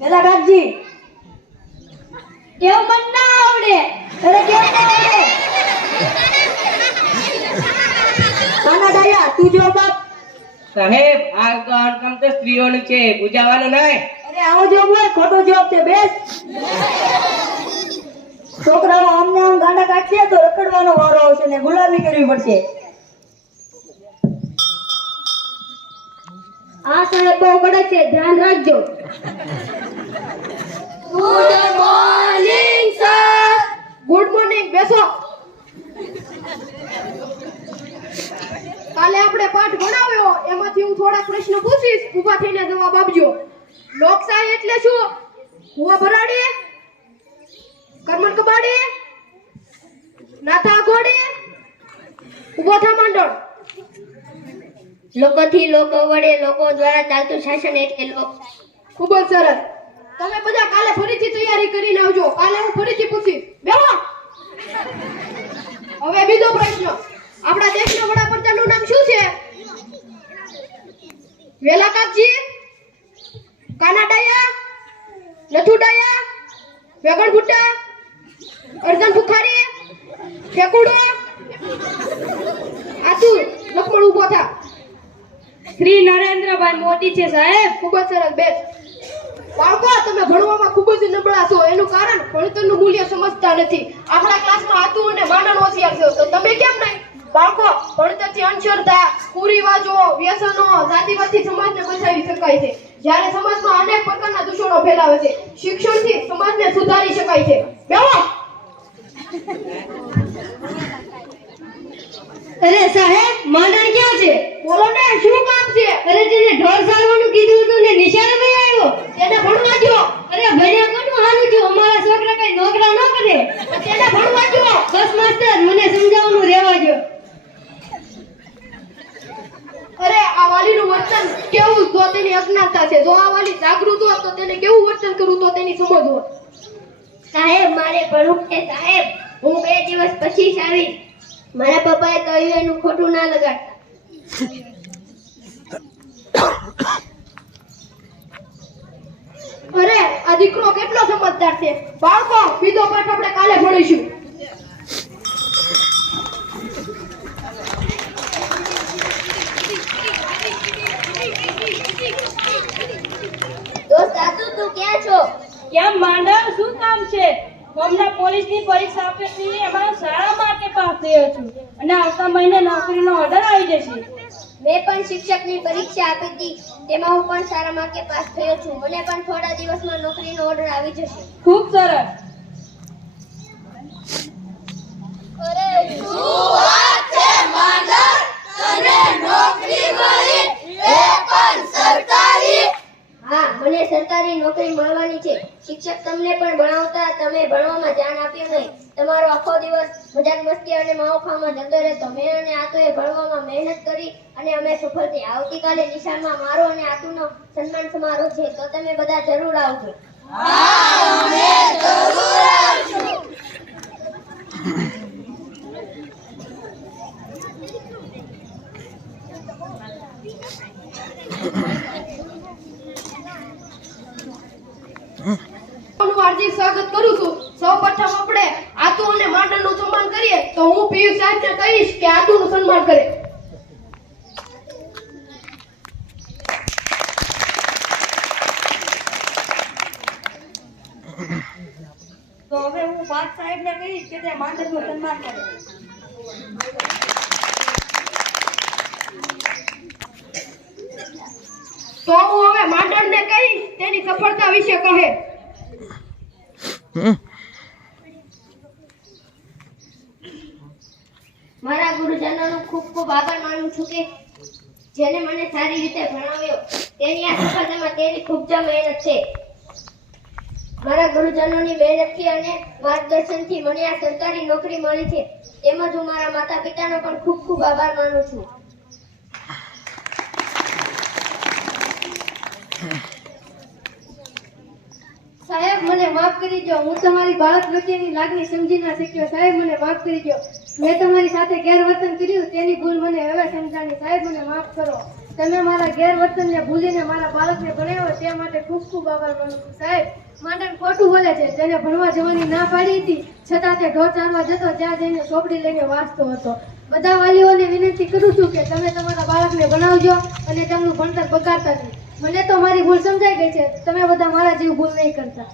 પેલા રાખજી કેવું મન ના આવડે? અરે કેવું આવડે? કાના ડાયા તું જો બાપ. સાહેબ આ કામ તો સ્ત્રીઓનું છે પૂજાવાનું નહીં. અરે આવો જોબ હોય ખોટો જોબ છે બેસ. છોકરાઓ આમને આમ ગાંડા કાઢશે તો રખડવાનો વારો આવશે ને ગુલામી કરવી પડશે. આ સાહેબ બહુ કડક છે ધ્યાન રાખજો. Good morning sir good morning બેસો. કાલે આપણે પાઠ ભણાવ્યો એમાંથી હું થોડા પ્રશ્ન પૂછીશ ઊભા થઈને જવાબ આપજો. લોકશાહી એટલે શું? કુવા ભરાડી કરમણ કબાડી નાથા ઘોડી ઊભો થા માંડળ. લોકોથી લોકો વડે લોકો દ્વારા ચાલતું શાસન એટલે લોક ખૂબ જ સરસ. તમે બધા કાલે ફરીથી તૈયારી કરીને આવજો. કાલે હું ફરીથી પૂછીશ. બેહો. હવે બીજો પ્રશ્ન. આપણા દેશના વડાપ્રધાનનું નામ શું છે? વેલા કાપજી કાનાડાયા? નથુડાયા? વેગણ ભુટ્ટા અર્જન ભુખારી? ફેકુડો આતુ લખમણ ઊભો થા. શ્રી નરેન્દ્રભાઈ મોદી છે સાહેબ. ખૂબ જ સરસ બેસ બાળકો તમે ભણવામાં ખૂબ જ નબળા છો. એનું કારણ ભણતરનું મૂલ્ય સમજતા નથી. આપણા ક્લાસમાં હતું અને માનન હોશિયાર છે તો તમે કેમ નહીં? બાળકો ભણતરથી અંધશ્રદ્ધા કુરિવાજો વ્યસનો જાતિવાદથી સમાજને બચાવી શકાય છે. જ્યારે સમાજમાં અનેક પ્રકારના દૂષણો ફેલાવે છે શિક્ષણથી સમાજને સુધારી શકાય છે. બેવો અરે સાહેબ માંડણ ક્યાં છે? બોલો ને શું કામ છે? અરે જેને ઢોર સારવાનું કીધું હતું ને નિશાળે ભાઈ આવ્યો તેને ભણવા જો અરે ભણ્યા કોનું હારું થયું અમારા છોકરા કઈ નોકરા ન કરે. તેને ભણવા જો બસ માસ્ટર મને સમજાવવાનું રહેવા દો અરે આ વાલીનું વર્તન કેવું તો તેની અજ્ઞાનતા છે? જો આ વાલી જાગૃત હોત તો તેને કેવું વર્તન કરવું તો તેની સમજ હોત? સાહેબ મારે ભણવું છે સાહેબ. હું બે દિવસ પછી જ આવીશ મારા પપ્પાએ કહ્યું એનું ખોટું ના લગાડતા. અરે આ દીકરો કેટલો સમજદાર છે? બાળકો બીજો પાઠ આપણે કાલે ભણીશું. દોસ્ત આતુ તું ક્યાં છો? કેમ માંડવ શું કામ છે? હમણાં પોલીસની પરીક્ષા આપી હતી એમાં સારા માર્કે પાસ થયો છું. અને આવતા મહિને નોકરીનો ઓર્ડર આવી જશે. મેં પણ શિક્ષકની પરીક્ષા આપી હતી. તેમાં હું પણ સારા માર્કે પાસ થયો છું. મને પણ થોડા દિવસમાં નોકરીનો ઓર્ડર આવી જશે. ખૂબ સરસ. મને સરકારી નોકરી મળવાની છે. શિક્ષક તમને પણ ભણાવતા તમે ભણવામાં ધ્યાન આપ્યું નહીં. તમારો આખો દિવસ મજાક મસ્તી અને માવખામાં જતો રહેતો મેં અને આતુએ ભણવામાં મહેનત કરી અને અમે સફળ થયા આવતીકાલે નિશાળમાં મારો અને આતુનો સન્માન સમારોહ છે. તો તમે બધા જરૂર આવજો. હું હાર્દિક સ્વાગત કરું છું સૌપ્રથમ આપણે આતુ અને માંડણનું સન્માન કરીએ તો હું પિયુષ સાહેબને કહીશ કે આતુનું સન્માન કરે. તો હવે હું પાઠ સાહેબને કહીશ કે તે માંડવનું સન્માન કરે. તો હું હવે માંડણને કહીશ તેની સફળતા વિશે કહે. મારા ગુરુજનોનો ખૂબ ખૂબ આભાર માનું છું કે જેને મને સારી રીતે ભણાવ્યો. તેની આ સફળતામાં તેની ખૂબ જ મહેનત છે. મારા ગુરુજનોની મહેનતથી અને માર્ગદર્શનથી મને આ સરકારી નોકરી મળી છે. તેમજ હું મારા માતા પિતાનો પણ ખૂબ ખૂબ આભાર માનું છું. સાહેબ, મને માફ કરી દો હું તમારી બાળક પ્રત્યેની લાગણી સમજી ના શક્યો. સાહેબ, મને માફ કરી દો મેં તમારી સાથે ગેરવર્તન કર્યું, તેની ભૂલ મને હવે સમજાણી સાહેબ, મને માફ કરો. તમે મારા ગેરવર્તનને ભૂલીને મારા બાળકને ભણાવ્યો, તે માટે ખૂબ ખૂબ આભાર માનું છું. સાહેબ, માંડણ ખોટું બોલે છે. તેને ભણવા જવાની ના પાડી હતી, છતાં તે ઢોર ચારવા જતો, ત્યાં જઈને ચોપડી લઈને વાંચતો હતો. બધા વાલીઓને વિનંતી કરું છું કે તમે તમારા બાળકને ભણાવજો અને તેમનું ભણતર બગાડતા નહીં મને તો મારી ભૂલ સમજાઈ ગઈ છે. તમે બધા મારા જેવું ભૂલ નહીં કરતા.